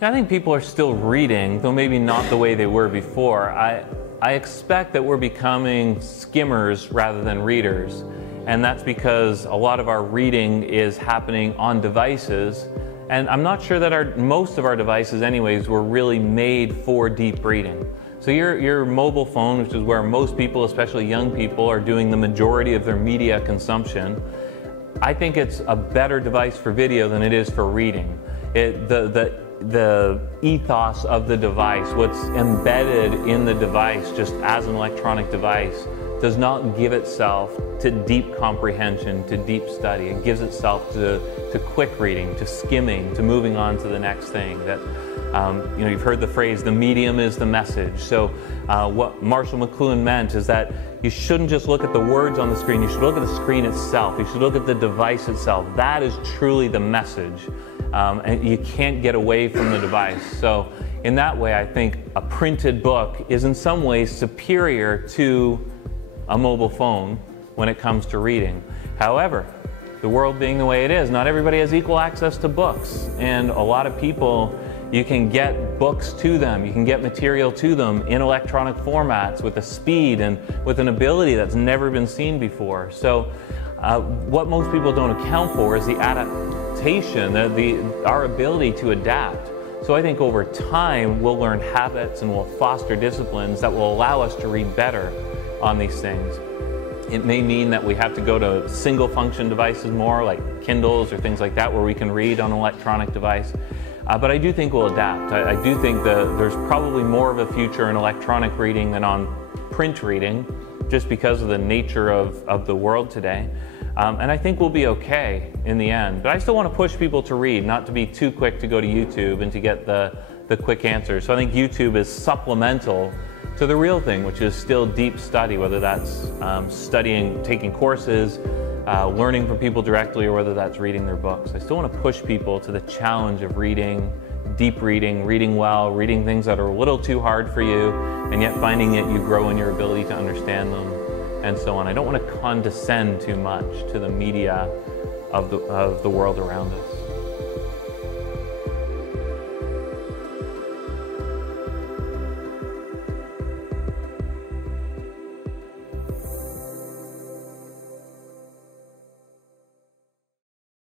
Yeah, I think people are still reading, though maybe not the way they were before. I expect that we're becoming skimmers rather than readers, and that's because a lot of our reading is happening on devices, and I'm not sure that most of our devices anyways were really made for deep reading. So your mobile phone, which is where most people, especially young people, are doing the majority of their media consumption, I think it's a better device for video than it is for reading. The ethos of the device, what's embedded in the device just as an electronic device, does not give itself to deep comprehension, to deep study. It gives itself to quick reading, to skimming, to moving on to the next thing. That you've heard the phrase, the medium is the message. So what Marshall McLuhan meant is that you shouldn't just look at the words on the screen, you should look at the screen itself, you should look at the device itself. That is truly the message. And you can't get away from the device. So in that way, I think a printed book is in some ways superior to a mobile phone when it comes to reading. However, the world being the way it is, not everybody has equal access to books. And a lot of people, you can get books to them, you can get material to them in electronic formats with a speed and with an ability that's never been seen before. So what most people don't account for is the adaptation, our ability to adapt. So I think over time we'll learn habits and we'll foster disciplines that will allow us to read better on these things. It may mean that we have to go to single function devices more, like Kindles or things like that, where we can read on an electronic device. But I do think we'll adapt. I do think there's probably more of a future in electronic reading than on print reading, just because of the nature of the world today. And I think we'll be okay in the end. But I still want to push people to read, not to be too quick to go to YouTube and to get the quick answers. So I think YouTube is supplemental to the real thing, which is still deep study, whether that's studying, taking courses, learning from people directly, or whether that's reading their books. I still want to push people to the challenge of reading, deep reading, reading well, reading things that are a little too hard for you, and yet finding that you grow in your ability to understand them, and so on. I don't want to condescend too much to the media of the world around us.